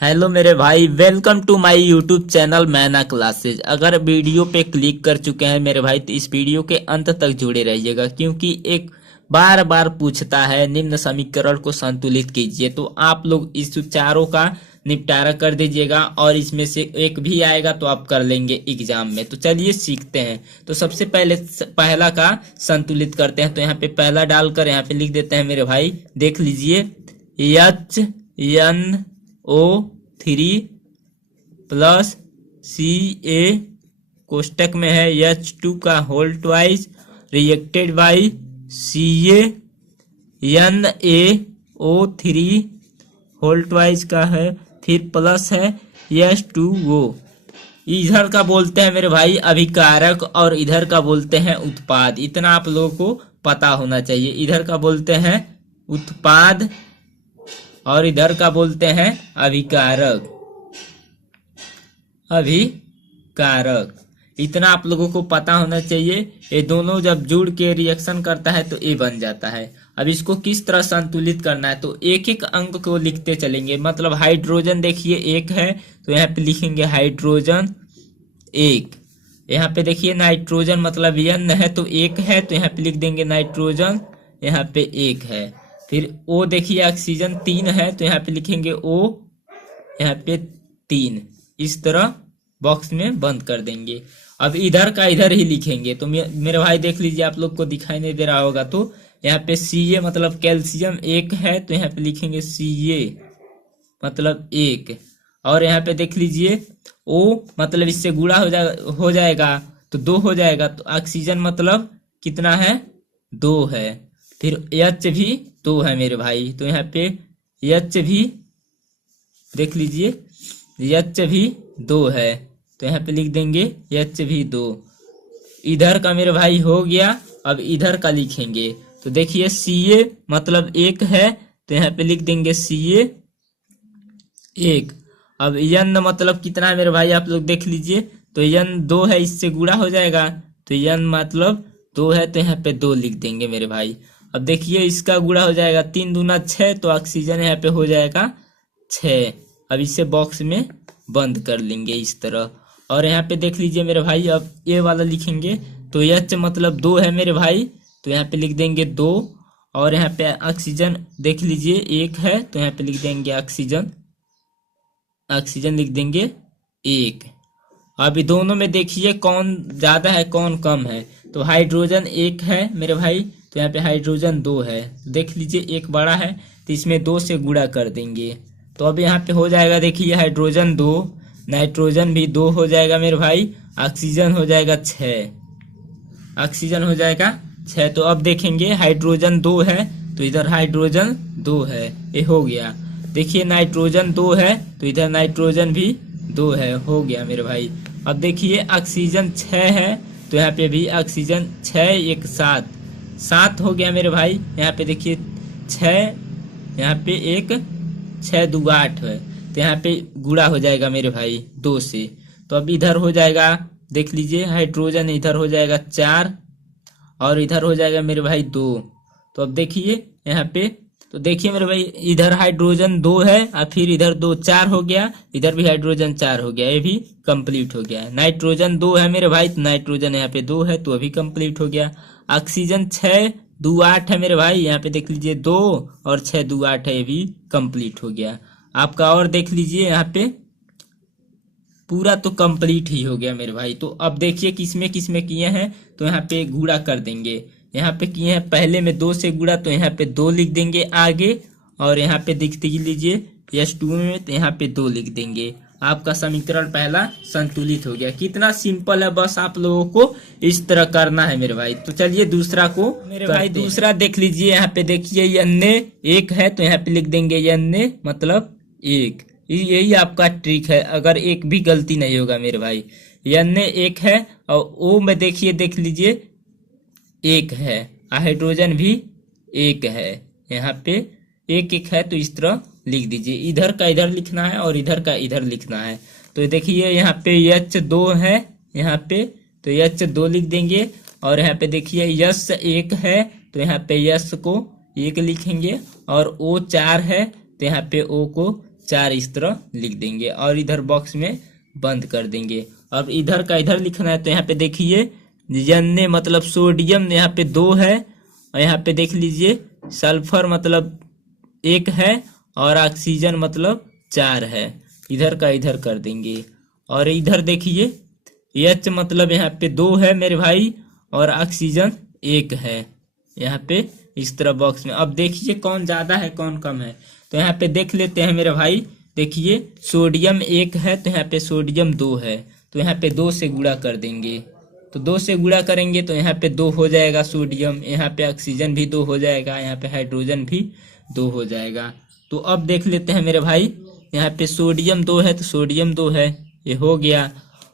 Hello मेरे भाई, welcome to my YouTube channel Maina classes. अगर वीडियो पे क्लिक कर चुके हैं मेरे भाई तो इस वीडियो के अंत तक जुड़े रहिएगा, क्योंकि एक बार बार पूछता है निम्न समीकरण को संतुलित कीजिए। तो आप लोग इस चारों का निपटारा कर दीजिएगा और इसमें से एक भी आएगा तो आप कर लेंगे एग्जाम में। तो चलिए सीखते हैं। तो सबसे पहले पहला का संतुलित करते हैं। तो यहाँ पे पहला डालकर यहाँ पे लिख देते हैं मेरे भाई, देख लीजिए, HNO3 प्लस Ca कोष्टक में है H2 का whole twice reacted by CaNaO3 whole twice का है, फिर प्लस है H2O। इधर का बोलते हैं मेरे भाई अभिकारक और इधर का बोलते हैं उत्पाद। इतना आप लोगों को पता होना चाहिए। इधर का बोलते हैं उत्पाद और इधर का बोलते हैं अभिकारक। इतना आप लोगों को पता होना चाहिए। ये दोनों जब जुड़ के रिएक्शन करता है तो ये बन जाता है। अब इसको किस तरह संतुलित करना है, तो एक एक अंक को लिखते चलेंगे। मतलब हाइड्रोजन देखिए एक है तो यहाँ पे लिखेंगे हाइड्रोजन एक। यहाँ पे देखिए नाइट्रोजन मतलब N है तो एक है तो यहाँ पे लिख देंगे नाइट्रोजन यहाँ पे एक है। फिर O देखिए ऑक्सीजन 3 है तो यहाँ पे लिखेंगे O यहाँ पे 3। इस तरह बॉक्स में बंद कर देंगे। अब इधर का इधर ही लिखेंगे। तो मेरे भाई देख लीजिए, आप लोग को दिखाई नहीं दे रहा होगा तो यहाँ पे Ca मतलब कैल्शियम एक है तो यहाँ पे लिखेंगे Ca मतलब एक। और यहाँ पे देख लीजिए O मतलब इससे गुणा हो जाएगा तो 2 हो जाएगा। तो ऑक्सीजन मतलब कितना है, 2 है। फिर H भी 2 है मेरे भाई, तो यहाँ पे H भी देख लीजिए, H भी 2 है तो यहाँ पे लिख देंगे H भी 2। इधर का मेरे भाई हो गया। अब इधर का लिखेंगे तो देखिए Ca मतलब एक है तो यहाँ पे लिख देंगे Ca एक। अब N मतलब कितना है मेरे भाई, आप लोग देख लीजिए, तो N 2 है, इससे गुणा हो जाएगा तो N मतलब 2 है तो यहाँ पे 2 लिख देंगे मेरे भाई। अब देखिए इसका गुणा हो जाएगा 3 दूना 6 तो ऑक्सीजन यहाँ पे हो जाएगा 6। अब इसे बॉक्स में बंद कर लेंगे इस तरह। और यहाँ पे देख लीजिए मेरे भाई, अब ये वाला लिखेंगे तो H मतलब 2 है मेरे भाई तो यहाँ पे लिख देंगे 2। और यहाँ पे ऑक्सीजन देख लीजिए एक है तो यहाँ पे लिख देंगे ऑक्सीजन लिख देंगे 1। अभी दोनों में देखिए कौन ज्यादा है कौन कम है, तो हाइड्रोजन एक है मेरे भाई तो यहाँ पे हाइड्रोजन 2 है। देख लीजिए एक बड़ा है तो इसमें 2 से गुणा कर देंगे। तो अब यहाँ पे हो जाएगा, देखिए हाइड्रोजन 2, नाइट्रोजन भी 2 हो जाएगा मेरे भाई, ऑक्सीजन हो जाएगा 6। तो अब देखेंगे हाइड्रोजन 2 है तो इधर हाइड्रोजन 2 है, ये हो गया। देखिए नाइट्रोजन 2 है तो इधर नाइट्रोजन भी 2 है, हो गया मेरे भाई। अब देखिए ऑक्सीजन 6 है तो यहाँ पे भी ऑक्सीजन 6 1 7 हो गया मेरे भाई। यहाँ पे देखिए 6 यहाँ पे 1 6 2 8 है तो यहाँ पे गुणा हो जाएगा मेरे भाई 2 से। तो अब इधर हो जाएगा, देख लीजिए हाइड्रोजन इधर हो जाएगा 4 और इधर हो जाएगा मेरे भाई 2। तो अब देखिए यहाँ पे, तो देखिए मेरे भाई इधर हाइड्रोजन 2 है और फिर इधर 2 4 हो गया, इधर भी हाइड्रोजन 4 हो गया, ये भी कंप्लीट हो गया। नाइट्रोजन 2 है मेरे भाई तो नाइट्रोजन यहाँ पे 2 है तो अभी कंप्लीट हो गया। ऑक्सीजन 6 2 8 है मेरे भाई, यहाँ पे देख लीजिए 2 और 6 2 8 है, ये भी कंप्लीट हो गया आपका। और देख लीजिए यहाँ पे पूरा तो कंप्लीट ही हो गया मेरे भाई। तो अब देखिए किसमें किसमें किए हैं, तो यहाँ पे गुणा कर देंगे। यहाँ पे किए हैं पहले में 2 से गुणा तो यहाँ पे 2 लिख देंगे आगे, और यहाँ पे दिखते लीजिए H2 में तो यहाँ पे 2 लिख देंगे। आपका समीकरण पहला संतुलित हो गया। कितना सिंपल है, बस आप लोगों को इस तरह करना है मेरे भाई। तो चलिए दूसरा को मेरे भाई, दूसरा देख लीजिए। यहाँ पे देखिए Na एक है तो यहाँ पे लिख देंगे Na मतलब 1। यही आपका ट्रिक है, अगर एक भी गलती नहीं होगा मेरे भाई। Na एक है और O में देखिए देख लीजिए 1 है, हाइड्रोजन भी 1 है, यहाँ पे 1 1 है तो इस तरह लिख दीजिए। इधर का इधर लिखना है और इधर का इधर लिखना है। तो देखिए यहाँ पे H2 है यहाँ पे तो H2 लिख देंगे। और यहाँ पे देखिए S1 है तो यहाँ पे S को 1 लिखेंगे, और O 4 है तो यहाँ पे O को 4 इस तरह लिख देंगे और इधर बॉक्स में बंद कर देंगे। अब इधर का इधर लिखना है, तो यहाँ पे देखिए N मतलब सोडियम यहाँ पे 2 है, और यहाँ पे देख लीजिए सल्फर मतलब 1 है और ऑक्सीजन मतलब 4 है। इधर का इधर कर देंगे। और इधर देखिए H मतलब यहाँ पे 2 है मेरे भाई और ऑक्सीजन 1 है यहाँ पे इस तरह बॉक्स में। अब देखिए कौन ज्यादा है कौन कम है, तो यहाँ पे देख लेते हैं मेरे भाई। देखिए सोडियम 1 है तो यहाँ पे सोडियम 2 है, तो यहाँ पे 2 से गुणा कर देंगे। तो 2 से गुणा करेंगे तो यहाँ पे 2 हो जाएगा सोडियम, यहाँ पे ऑक्सीजन भी 2 हो जाएगा, यहाँ पे हाइड्रोजन भी 2 हो जाएगा। तो अब देख लेते हैं मेरे भाई, यहाँ पे सोडियम 2 है तो सोडियम 2 है, ये हो गया।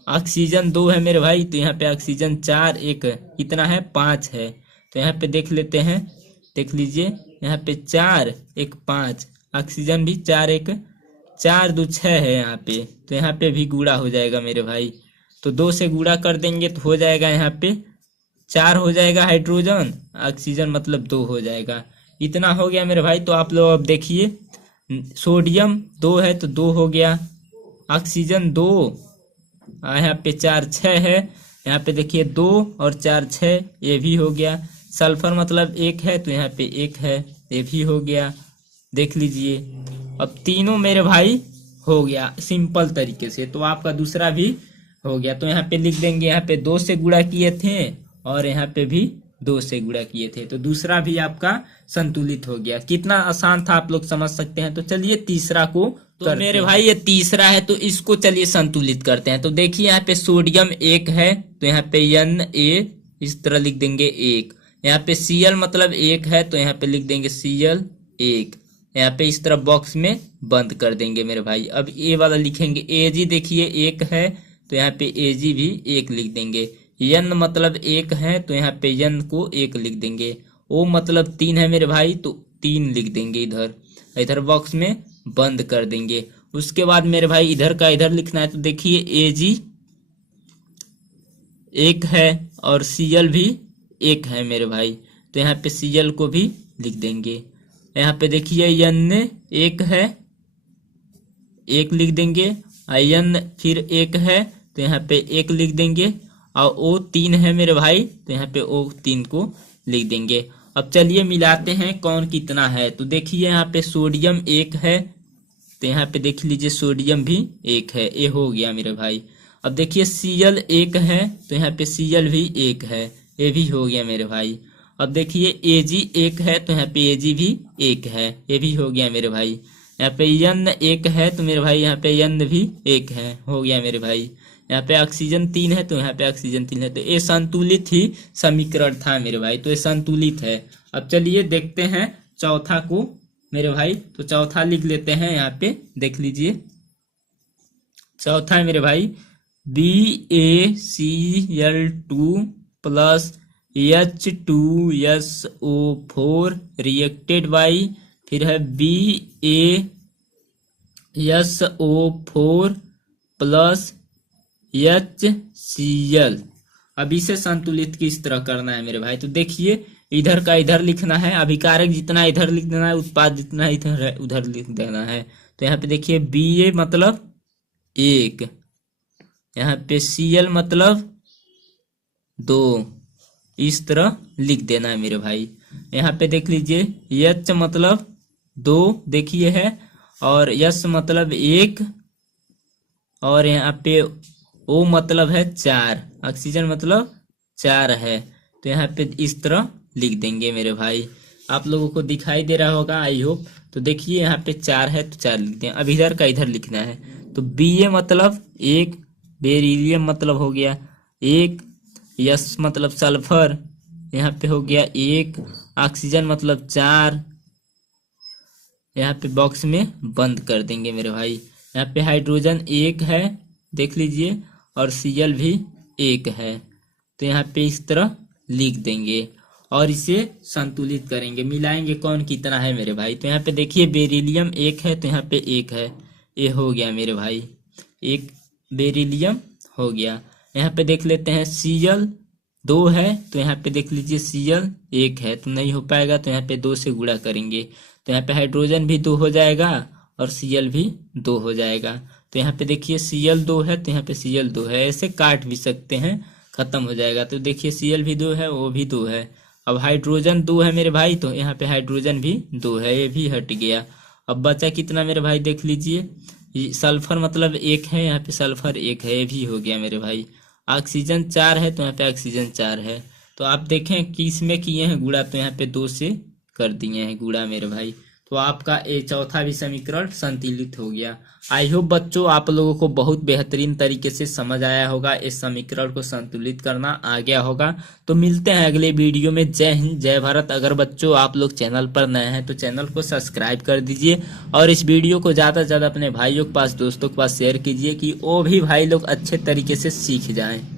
ऑक्सीजन 2 है मेरे भाई, तो यहाँ पे ऑक्सीजन 4 1 कितना है 5 है। तो यहाँ पे देख लेते हैं, देख लीजिए यहाँ पे 4 1 5, ऑक्सीजन भी 4 1 4 2 6 है यहाँ पे, तो यहाँ पे भी गुणा हो जाएगा मेरे भाई। तो 2 से गुणा कर देंगे तो हो जाएगा यहाँ पे 4 हो जाएगा हाइड्रोजन, ऑक्सीजन मतलब 2 हो जाएगा। इतना हो गया मेरे भाई। तो आप लोग अब देखिए सोडियम 2 है तो 2 हो गया, ऑक्सीजन 2, यहाँ पे 4 6 है, यहाँ पे देखिए 2 और 4 6 ये भी हो गया। सल्फर मतलब 1 है तो यहाँ पे 1 है, ये भी हो गया। देख लीजिए अब तीनों मेरे भाई हो गया सिंपल तरीके से। तो आपका दूसरा भी हो गया, तो यहाँ पे लिख देंगे, यहाँ पे 2 से गुणा किए थे और यहाँ पे भी 2 से गुणा किए थे, तो दूसरा भी आपका संतुलित हो गया। कितना आसान था आप लोग समझ सकते हैं। तो चलिए तीसरा को तो मेरे भाई ये तीसरा है, तो इसको चलिए संतुलित करते हैं। तो देखिए यहाँ पे सोडियम 1 है तो यहाँ पे Na इस तरह लिख देंगे 1, यहाँ पे Cl मतलब 1 है तो यहाँ पे लिख देंगे Cl 1, यहाँ पे इस तरह बॉक्स में बंद कर देंगे मेरे भाई। अब ये वाला लिखेंगे Ag, देखिए 1 है तो यहाँ पे Ag भी 1 लिख देंगे। N मतलब 1 है तो यहाँ पे N को 1 लिख देंगे। O मतलब 3 है मेरे भाई तो 3 लिख देंगे इधर, इधर बॉक्स में बंद कर देंगे। उसके बाद मेरे भाई इधर का इधर लिखना है, तो देखिए Ag 1 है और Cl भी 1 है मेरे भाई, तो यहाँ पे Cl को भी लिख देंगे। यहाँ पे देखिए N 1 है 1 लिख देंगे, N फिर 1 है तो यहाँ पे 1 लिख देंगे, और O 3 है मेरे भाई तो यहाँ पे O 3 को लिख देंगे। अब चलिए मिलाते हैं कौन कितना है। तो देखिए यहाँ पे सोडियम 1 है तो यहाँ पे देख लीजिए सोडियम भी 1 है, ये हो गया मेरे भाई। अब देखिए Cl 1 है तो यहाँ पे Cl भी 1 है, ये भी हो गया मेरे भाई। अब देखिए Ag 1 है तो यहाँ पे Ag भी 1 है, ये भी हो गया मेरे भाई। यहाँ पे N 1 है तो मेरे भाई यहाँ पे N भी 1 है, हो गया मेरे भाई। यहाँ पे ऑक्सीजन 3 है तो यहाँ पे ऑक्सीजन 3 है, तो ये संतुलित ही समीकरण था मेरे भाई, तो ये संतुलित है। अब चलिए देखते हैं चौथा को मेरे भाई। तो चौथा लिख लेते हैं, यहाँ पे देख लीजिए चौथा है मेरे भाई BaCl2 plus H2SO4 reacted by, फिर है BaSO4 प्लस HCl। अब इसे संतुलित किस तरह करना है मेरे भाई। तो देखिए इधर का इधर लिखना है, अभिकारक जितना इधर लिख देना है, उत्पाद जितना इधर है उधर लिख देना है। तो यहाँ पे देखिए Ba मतलब 1, यहाँ पे Cl मतलब 2, इस तरह लिख देना है मेरे भाई। यहाँ पे देख लीजिए H मतलब 2 देखिए है, और S मतलब 1, और यहाँ पे O मतलब है 4, ऑक्सीजन मतलब 4 है, तो यहाँ पे इस तरह लिख देंगे मेरे भाई। आप लोगों को दिखाई दे रहा होगा आई होप। तो देखिए यहाँ पे 4 है तो 4 लिखते हैं। अब इधर का इधर लिखना है, तो Ba मतलब 1, बेरिलियम मतलब हो गया 1, S मतलब सल्फर यहाँ पे हो गया 1, ऑक्सीजन मतलब 4, यहाँ पे बॉक्स में बंद कर देंगे मेरे भाई। यहाँ पे हाइड्रोजन 1 है देख लीजिए, और Cl भी 1 है, तो यहाँ पे इस तरह लिख देंगे और इसे संतुलित करेंगे, मिलाएंगे कौन कितना है मेरे भाई। तो यहाँ पे देखिए बेरिलियम 1 है तो यहाँ पे 1 है, ये हो गया मेरे भाई, 1 बेरिलियम हो गया। यहाँ पे देख लेते हैं Cl 2 है तो यहाँ पे देख लीजिए Cl 1 है, तो नहीं हो पाएगा, तो यहाँ पे 2 से गुणा करेंगे, तो यहाँ पे हाइड्रोजन भी 2 हो जाएगा और Cl भी 2 हो जाएगा। तो यहाँ पे देखिए Cl 2 है तो यहाँ पे Cl 2 है, ऐसे काट भी सकते हैं, खत्म हो जाएगा। तो देखिए Cl भी 2 है, वो भी 2 है। अब हाइड्रोजन 2 है मेरे भाई, तो यहाँ पे हाइड्रोजन भी 2 है, ये भी हट गया। अब बचा कितना मेरे भाई देख लीजिए, सल्फर मतलब 1 है, यहाँ पे सल्फर 1 है, ये भी हो गया मेरे भाई। ऑक्सीजन 4 है तो यहाँ पे ऑक्सीजन 4 है। तो आप देखें किस में किए हैं गुणा, तो यहाँ पे 2 से कर दिए हैं गुणा मेरे भाई। तो आपका ये चौथा भी समीकरण संतुलित हो गया। आई होप बच्चों आप लोगों को बहुत बेहतरीन तरीके से समझ आया होगा, इस समीकरण को संतुलित करना आ गया होगा। तो मिलते हैं अगले वीडियो में। जय हिंद, जय भारत। अगर बच्चों आप लोग चैनल पर नए हैं तो चैनल को सब्सक्राइब कर दीजिए और इस वीडियो को ज़्यादा से ज़्यादा अपने भाइयों के पास, दोस्तों के पास शेयर कीजिए कि वो भी भाई लोग अच्छे तरीके से सीख जाएं।